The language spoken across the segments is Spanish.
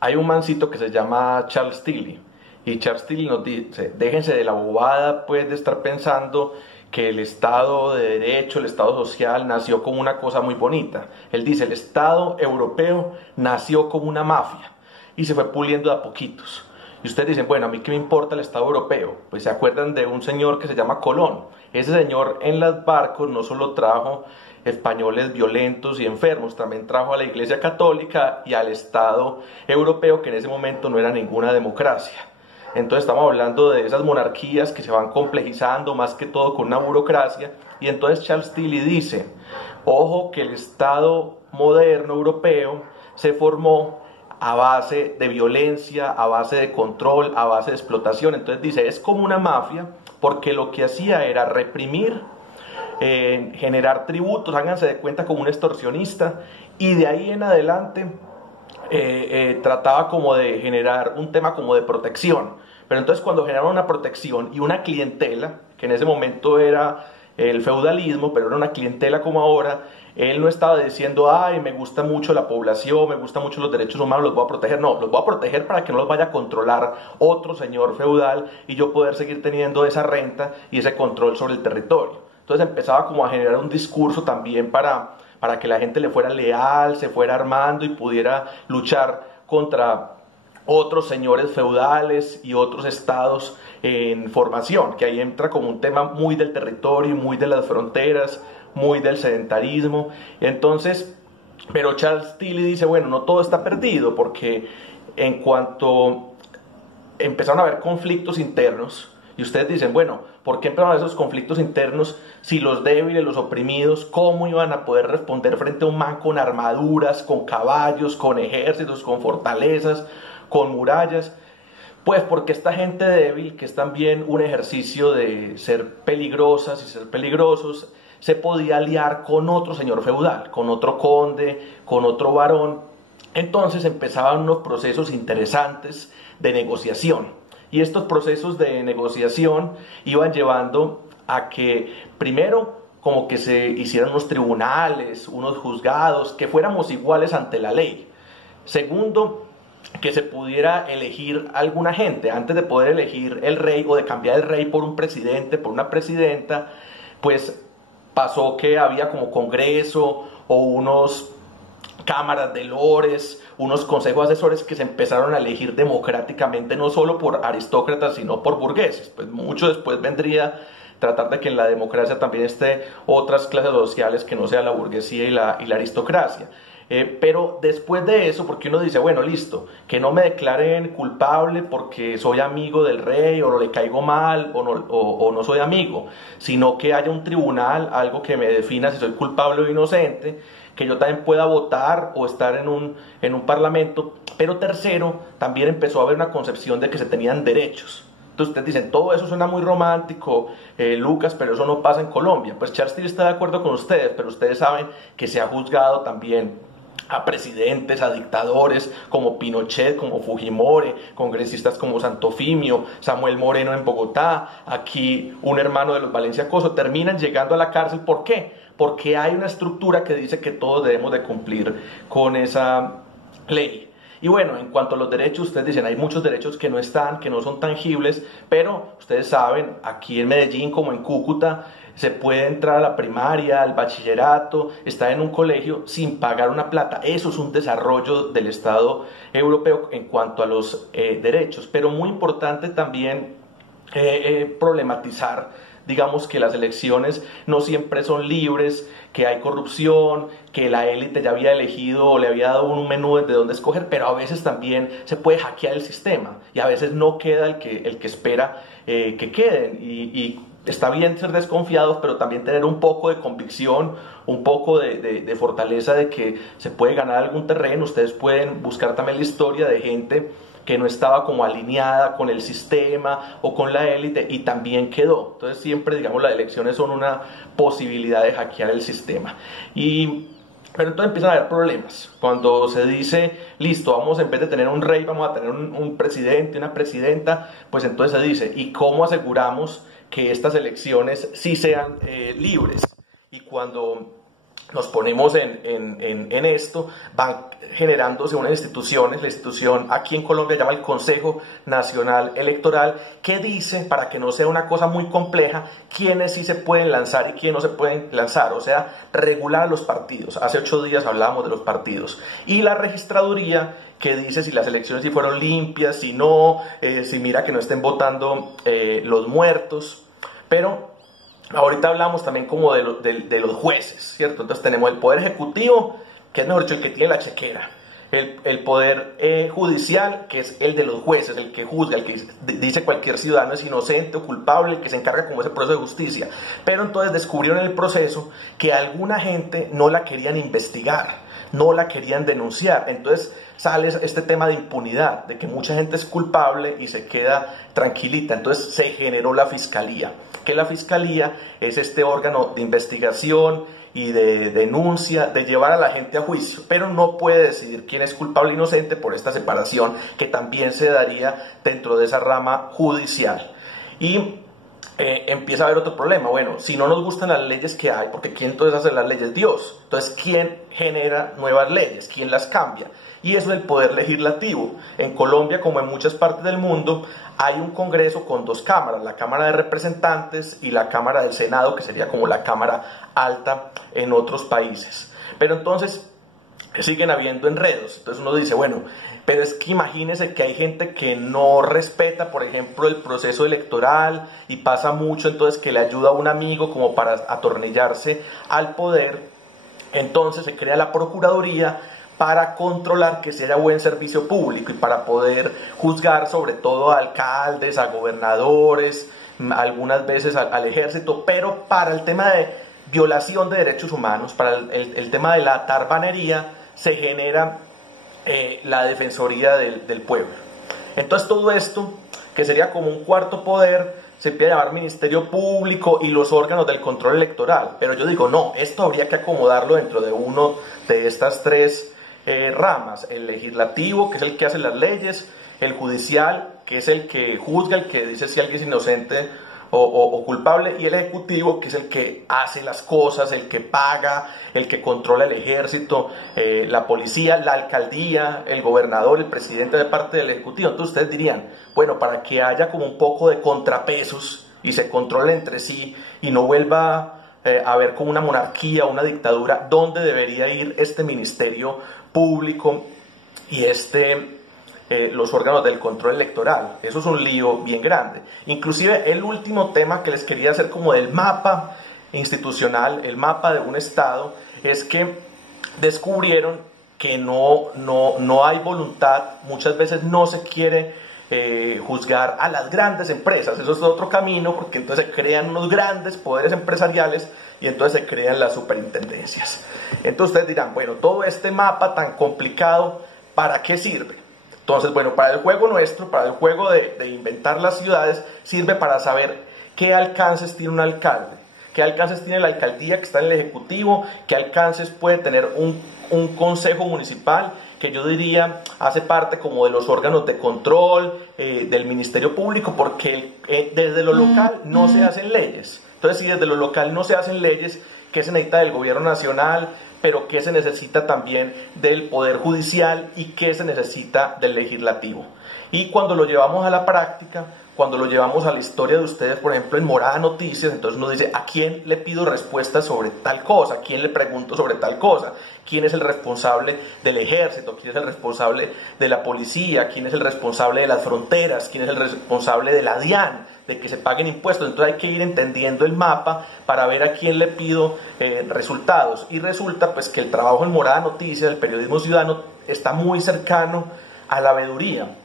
Hay un mancito que se llama Charles Tilly, y Charles Tilly nos dice, déjense de la bobada pues de estar pensando que el Estado de Derecho, el Estado social nació como una cosa muy bonita. Él dice, el Estado europeo nació como una mafia y se fue puliendo de a poquitos. Y ustedes dicen, bueno, ¿a mí qué me importa el Estado europeo? Pues se acuerdan de un señor que se llama Colón. Ese señor en los barcos no solo trajo españoles violentos y enfermos, también trajo a la Iglesia Católica y al Estado europeo, que en ese momento no era ninguna democracia. Entonces estamos hablando de esas monarquías que se van complejizando más que todo con una burocracia. Y entonces Charles Tilly dice, ojo que el Estado moderno europeo se formó a base de violencia, a base de control, a base de explotación. Entonces dice, es como una mafia porque lo que hacía era reprimir, generar tributos, háganse de cuenta como un extorsionista, y de ahí en adelante trataba como de generar un tema como de protección. Pero entonces cuando generaron una protección y una clientela, que en ese momento era el feudalismo, pero era una clientela como ahora, él no estaba diciendo, ay, me gusta mucho la población, me gustan mucho los derechos humanos, los voy a proteger. No, los voy a proteger para que no los vaya a controlar otro señor feudal y yo poder seguir teniendo esa renta y ese control sobre el territorio. Entonces empezaba como a generar un discurso también para que la gente le fuera leal, se fuera armando y pudiera luchar contra otros señores feudales y otros estados en formación, que ahí entra como un tema muy del territorio, muy de las fronteras, muy del sedentarismo. Entonces, pero Charles Tilly dice, bueno, no todo está perdido, porque en cuanto empezaron a haber conflictos internos, y ustedes dicen, bueno, ¿por qué empezaron esos conflictos internos si los débiles, los oprimidos, cómo iban a poder responder frente a un man con armaduras, con caballos, con ejércitos, con fortalezas, con murallas? Pues porque esta gente débil, que es también un ejercicio de ser peligrosas y ser peligrosos, se podía aliar con otro señor feudal, con otro conde, con otro varón. Entonces empezaban unos procesos interesantes de negociación. Y estos procesos de negociación iban llevando a que primero como que se hicieran unos tribunales, unos juzgados, que fuéramos iguales ante la ley. Segundo, que se pudiera elegir alguna gente. Antes de poder elegir el rey o de cambiar el rey por un presidente, por una presidenta, pues pasó que había como congreso o unos cámaras de lores, unos consejos asesores que se empezaron a elegir democráticamente, no solo por aristócratas, sino por burgueses. Pues mucho después vendría tratar de que en la democracia también esté otras clases sociales que no sea la burguesía y la aristocracia. Pero después de eso, porque uno dice, bueno, listo, que no me declaren culpable porque soy amigo del rey o no le caigo mal o no soy amigo, sino que haya un tribunal, algo que me defina si soy culpable o inocente, que yo también pueda votar o estar en un parlamento. Pero tercero, también empezó a haber una concepción de que se tenían derechos. Entonces ustedes dicen, todo eso suena muy romántico, Lucas, pero eso no pasa en Colombia. Pues Charles Tilly está de acuerdo con ustedes, pero ustedes saben que se ha juzgado también a presidentes, a dictadores como Pinochet, como Fujimori, congresistas como Santofimio, Samuel Moreno en Bogotá, aquí un hermano de los Valencia Coso, terminan llegando a la cárcel. ¿Por qué? Porque hay una estructura que dice que todos debemos de cumplir con esa ley. Y bueno, en cuanto a los derechos, ustedes dicen, hay muchos derechos que no están, que no son tangibles, pero ustedes saben, aquí en Medellín como en Cúcuta, se puede entrar a la primaria, al bachillerato, estar en un colegio sin pagar una plata. Eso es un desarrollo del Estado europeo en cuanto a los derechos. Pero muy importante también problematizar, digamos, que las elecciones no siempre son libres, que hay corrupción, que la élite ya había elegido o le había dado un menú de dónde escoger, pero a veces también se puede hackear el sistema y a veces no queda el que espera que queden. Y está bien ser desconfiados, pero también tener un poco de convicción, un poco de fortaleza de que se puede ganar algún terreno. Ustedes pueden buscar también la historia de gente que no estaba como alineada con el sistema o con la élite y también quedó. Entonces siempre, digamos, las elecciones son una posibilidad de hackear el sistema. Pero entonces empiezan a haber problemas. Cuando se dice, listo, vamos, en vez de tener un rey, vamos a tener un presidente, una presidenta, pues entonces se dice, ¿y cómo aseguramos que estas elecciones sí sean libres? Y cuando nos ponemos en esto, van generándose unas instituciones. La institución aquí en Colombia se llama el Consejo Nacional Electoral, que dice, para que no sea una cosa muy compleja, quiénes sí se pueden lanzar y quiénes no se pueden lanzar, o sea, regular los partidos. Hace 8 días hablábamos de los partidos. Y la registraduría, que dice si las elecciones sí fueron limpias, si no, si mira que no estén votando los muertos. Pero ahorita hablamos también como de los jueces, ¿cierto? Entonces tenemos el Poder Ejecutivo, que es, mejor dicho, el que tiene la chequera. El Poder Judicial, que es el de los jueces, el que juzga, el que dice cualquier ciudadano es inocente o culpable, el que se encarga como ese proceso de justicia. Pero entonces descubrieron en el proceso que alguna gente no la querían investigar, no la querían denunciar. Entonces sale este tema de impunidad, de que mucha gente es culpable y se queda tranquilita. Entonces se generó la Fiscalía, que la Fiscalía es este órgano de investigación y de denuncia, de llevar a la gente a juicio, pero no puede decidir quién es culpable e inocente por esta separación que también se daría dentro de esa rama judicial. Y empieza a haber otro problema. Bueno, si no nos gustan las leyes que hay, porque ¿quién entonces hace las leyes? Dios. Entonces, ¿quién genera nuevas leyes? ¿Quién las cambia? Y eso es el poder legislativo. En Colombia, como en muchas partes del mundo, hay un Congreso con 2 cámaras, la Cámara de Representantes y la Cámara del Senado, que sería como la Cámara alta en otros países. Pero entonces siguen habiendo enredos. Entonces uno dice, bueno, pero es que imagínese que hay gente que no respeta, por ejemplo, el proceso electoral y pasa mucho, entonces que le ayuda a un amigo como para atornillarse al poder. Entonces se crea la Procuraduría para controlar que se haya buen servicio público y para poder juzgar sobre todo a alcaldes, a gobernadores, algunas veces al ejército, pero para el tema de violación de derechos humanos, para el tema de la tarbanería, se genera la Defensoría del Pueblo. Entonces todo esto, que sería como un cuarto poder, se empieza a llamar Ministerio Público y los órganos del control electoral. Pero yo digo, no, esto habría que acomodarlo dentro de uno de estas 3 ramas: el legislativo, que es el que hace las leyes; el judicial, que es el que juzga, el que dice si alguien es inocente o culpable; y el ejecutivo, que es el que hace las cosas, el que paga, el que controla el ejército, la policía, la alcaldía, el gobernador, el presidente de parte del ejecutivo. Entonces ustedes dirían, bueno, para que haya como un poco de contrapesos y se controlen entre sí y no vuelva a haber como una monarquía, una dictadura, ¿dónde debería ir este ministerio público y los órganos del control electoral? Eso es un lío bien grande. Inclusive el último tema que les quería hacer como del mapa institucional, el mapa de un estado, es que descubrieron que no hay voluntad, muchas veces no se quiere juzgar a las grandes empresas. Eso es otro camino, porque entonces se crean unos grandes poderes empresariales y entonces se crean las superintendencias. Entonces ustedes dirán, bueno, todo este mapa tan complicado, ¿para qué sirve? Entonces, bueno, para el juego nuestro, para el juego de inventar las ciudades, sirve para saber qué alcances tiene un alcalde, qué alcances tiene la alcaldía que está en el ejecutivo, qué alcances puede tener un consejo municipal, que yo diría hace parte como de los órganos de control del Ministerio Público, porque desde lo local no se hacen leyes. Entonces, si desde lo local no se hacen leyes, ¿qué se necesita del gobierno nacional? Pero ¿qué se necesita también del Poder Judicial y qué se necesita del Legislativo? Y cuando lo llevamos a la práctica, cuando lo llevamos a la historia de ustedes, por ejemplo, en Morada Noticias, entonces uno dice, ¿a quién le pido respuestas sobre tal cosa? ¿A quién le pregunto sobre tal cosa? ¿Quién es el responsable del ejército? ¿Quién es el responsable de la policía? ¿Quién es el responsable de las fronteras? ¿Quién es el responsable de la DIAN? De que se paguen impuestos. Entonces hay que ir entendiendo el mapa para ver a quién le pido resultados. Y resulta pues que el trabajo en Morada Noticias, el periodismo ciudadano, está muy cercano a la veeduría.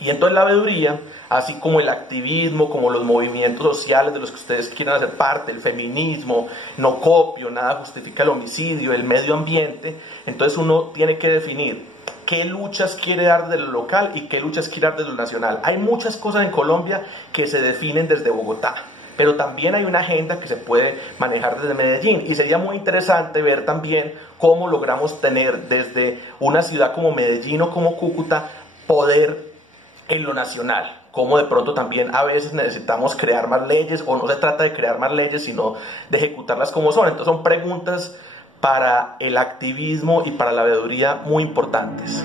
Y entonces la veeduría, así como el activismo, como los movimientos sociales de los que ustedes quieran hacer parte, el feminismo, no copio, nada justifica el homicidio, el medio ambiente, entonces uno tiene que definir qué luchas quiere dar desde lo local y qué luchas quiere dar desde lo nacional. Hay muchas cosas en Colombia que se definen desde Bogotá, pero también hay una agenda que se puede manejar desde Medellín, y sería muy interesante ver también cómo logramos tener desde una ciudad como Medellín o como Cúcuta poder en lo nacional, como de pronto también a veces necesitamos crear más leyes, o no se trata de crear más leyes, sino de ejecutarlas como son. Entonces son preguntas para el activismo y para la veeduría muy importantes.